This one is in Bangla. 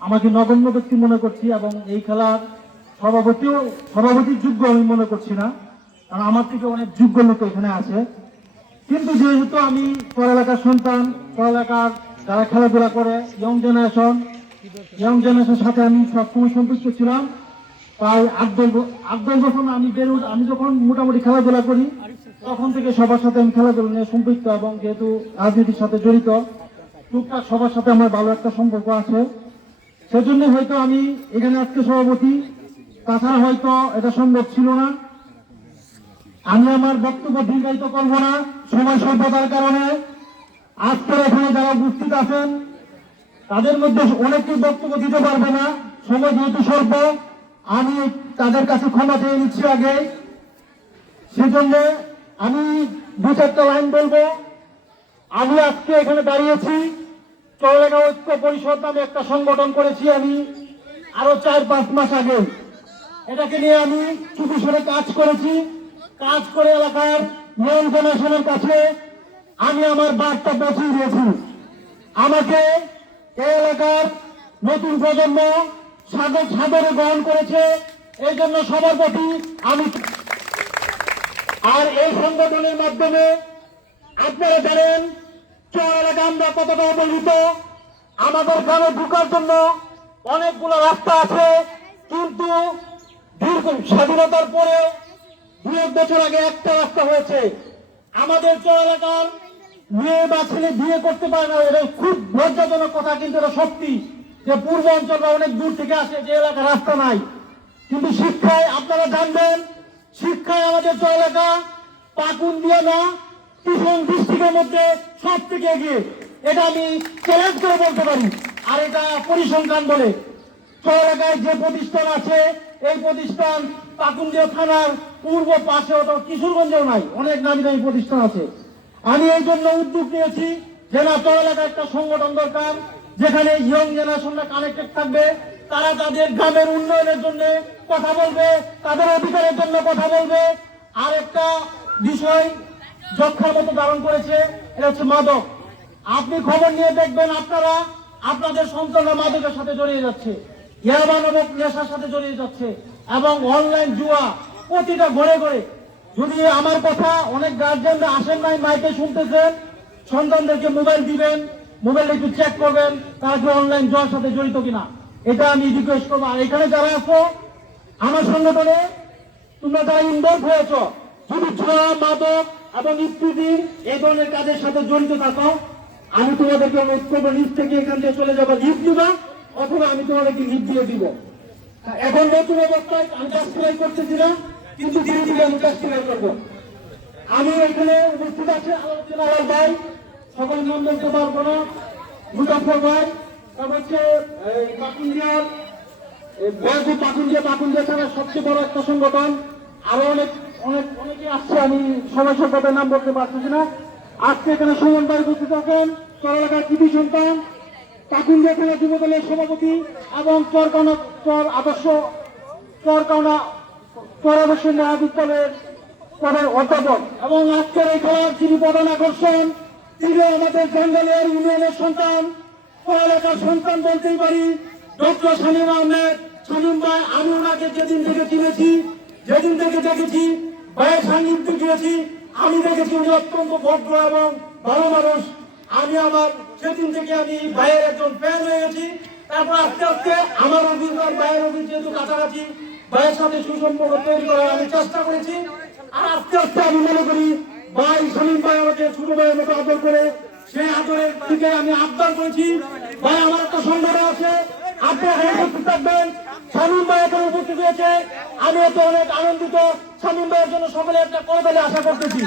আমাকে নগণ্য ব্যক্তি মনে করছি এবং এই খেলার সভাপতির যোগ্য আমি মনে করছি না, কারণ আমার থেকে অনেক যোগ্য লোক এখানে আছে। কিন্তু যেহেতু আমি পড়ালেখার সন্তান, পড়ালেখার যারা খেলাধুলা করে ইয়ং জেনারেশনের সাথে আমি সবসময় সম্পৃক্ত ছিলাম। প্রায় 8-10 বছর আমি যখন মোটামুটি খেলাধুলা করি তখন থেকে সবার সাথে আমি খেলাধুলা নিয়ে সম্পৃক্ত, এবং যেহেতু রাজনীতির সাথে জড়িত টুকটাক সবার সাথে আমার ভালো একটা সম্পর্ক আছে। সেজন্য হয়তো আমি এখানে আজকে সভাপতি, তাছাড়া হয়তো এটা সম্ভব ছিল না। আমি আমার বক্তব্য দীর্ঘায়িত করব না, সময় স্বল্পতার কারণে। আজকের এখানে যারা উপস্থিত আছেন তাদের মধ্যে অনেকেই বক্তব্য দিতে পারবে না, সময় যেহেতু স্বল্প। আমি তাদের কাছে ক্ষমা চেয়ে নিচ্ছি আগে। সেজন্য আমি 2-4টা লাইন বলবো। আমি আজকে এখানে দাঁড়িয়েছি, চরলেখা ঐক্য পরিষদ নামে একটা সংগঠন করেছি আমি আরো 4-5 মাস আগে। এটাকে নিয়ে আমি চুপিসরে কাজ করেছি, কাজ করে এলাকার ইয়ং জেনারেশনের কাছে আমি আমার বার্তা পৌঁছে দিয়েছি। আমাকে এই এলাকার নতুন প্রজন্ম সাদরে গ্রহণ করেছে, এই জন্য সবার প্রতি আমি। আর এই সংগঠনের মাধ্যমে আপনারা জানেন চর এলাকা আমরা কতটা অবহেলিত। আমাদের গ্রামে ঢোকার জন্য অনেকগুলো রাস্তা আছে, কিন্তু দীর্ঘ স্বাধীনতার পরে 2-1 বছর আগে একটা রাস্তা হয়েছে। আমাদের চর এলাকার মেয়ে বা ছেলে বিয়ে করতে পারে না, এটা খুব লজ্জাজনক কথা, কিন্তু এটা সত্যি যে পূর্ব অঞ্চলটা অনেক দূর থেকে আসে, যে এলাকা রাস্তা নাই। কিন্তু শিক্ষায় আপনারা জানবেন, শিক্ষায় আমাদের চর এলাকা পাকুন্দিয়া না কিশোর ডিস্ট্রিক্টের মধ্যে সব থেকে এগিয়ে, এটা আমি চ্যালেঞ্জ করে বলতে পারি। আর এটা পরিসংখ্যান বলে। চর এলাকায় যে প্রতিষ্ঠান আছে এই প্রতিষ্ঠান পাকুন্দিয়া থানার পূর্ব পাশে, অথবা কিশোরগঞ্জেও নাই, অনেক নামি দামি প্রতিষ্ঠান আছে। আমি এই জন্য উদ্যোগ নিয়েছি যে না, চর এলাকায় একটা সংগঠন দরকার যেখানে ইয়ং জেনারেশনরা কানেক্টেড থাকবে, তারা তাদের গ্রামের উন্নয়নের জন্য কথা বলবে, তাদের অধিকারের জন্য কথা বলবে। আর একটা বিষয় যক্ষার মতো ধারণ করেছে, এটা হচ্ছে মাদক। আপনি খবর নিয়ে দেখবেন আপনাদের সন্তানরা মাদকের সাথে জড়িয়ে যাচ্ছে, ইয়াবা নামক নেশার সাথে জড়িয়ে যাচ্ছে, এবং অনলাইন জুয়া প্রতিটা ঘরে ঘরে। যদি আমার কথা অনেক গার্জিয়ানরা আসেন নাই, মাইকে শুনতেছেন, সন্তানদেরকে মোবাইল দিবেন, মোবাইল একটু চেক করবেন তারা কি অনলাইন জুয়ার সাথে জড়িত কিনা, এটা আমি রিকোয়েস্ট করবো। আর এখানে যারা আছো আমার সংগঠনে, তোমরা যারা ইনভলভ হয়েছ, যদি জুয়া, মাদক এবং ইফতিজির এই ধরনের কাজের সাথে জড়িত থাকো, আমি তোমাদেরকে অনুরোধ করবো নিজ থেকে এখান থেকে চলে যাবো, লিফট দিবা, অথবা আমি তোমাদেরকে লিফট দিয়ে দিব। এখন নতুন অবস্থায় আমি জাস্টিফাই করতেছি না, কিন্তু ধীরে ধীরে আমি জাস্টিফাই করবো। আমি এখানে উপস্থিত আছে আলোচনার ভাই, সকল নাম বলতে পারবো না, মুজাফর ভাই, তারপর হচ্ছে পাকুন্দিয়ার পাকুন্দিয়া ছাড়া সবচেয়ে বড় একটা সংগঠন। আরো অনেকে আসছে, আমি সবাই সরকারের নাম বলতে পারতেছি না। আজকে এখানে সুমন ভাই উপস্থিত আছেন, চর এলাকার কৃতি সন্তান, পাকুন্দিয়া থানা যুব দলের সভাপতি, এবং চর আদর্শ মহাবিদ্যালয়ের প্রধান অধ্যাপক। এবং আজকের এই খেলার যিনি প্রধান আকর্ষণ, তিনি আমাদের জঙ্গলের ইউনিয়নের সন্তান, চর এলাকার সন্তান বলতেই পারি, ডক্টর শামীম আহমেদ। শামীম ভাই, আমি ওনাকে যেদিন থেকে চিনেছি, যেদিন থেকে দেখেছি, ভাইয়ের সান্নিধ্যে গিয়েছি, আমি দেখেছি উনি অত্যন্ত ভদ্র এবং ভালো মানুষ। সেদিন থেকে আমি ভাইয়ের একজন ফ্যান হয়ে গেছি। তারপর আস্তে আস্তে আমার অভিজ্ঞতা, ভাইয়ের অভিজ্ঞতা যেহেতু কাছাকাছি, ভাইয়ের সাথে সুসম্পর্ক তৈরি করার আমি চেষ্টা করেছি। আর আস্তে আস্তে আমি মনে করি ভাই শামীম ভাই আমাকে ছোট ভাইয়ের মতো আদর করে, সেই আদরের দিকে আমি আবদার করেছি। ভাই, আমার একটা সংগঠন আছে, আপনারা উপস্থিত থাকবেন। শামীম ভাই এখানে উপস্থিত হয়েছে, আমি এতে অনেক আনন্দিত। শামীম ভাইয়ের জন্য সকলে একটা করবেন আশা করতেছি।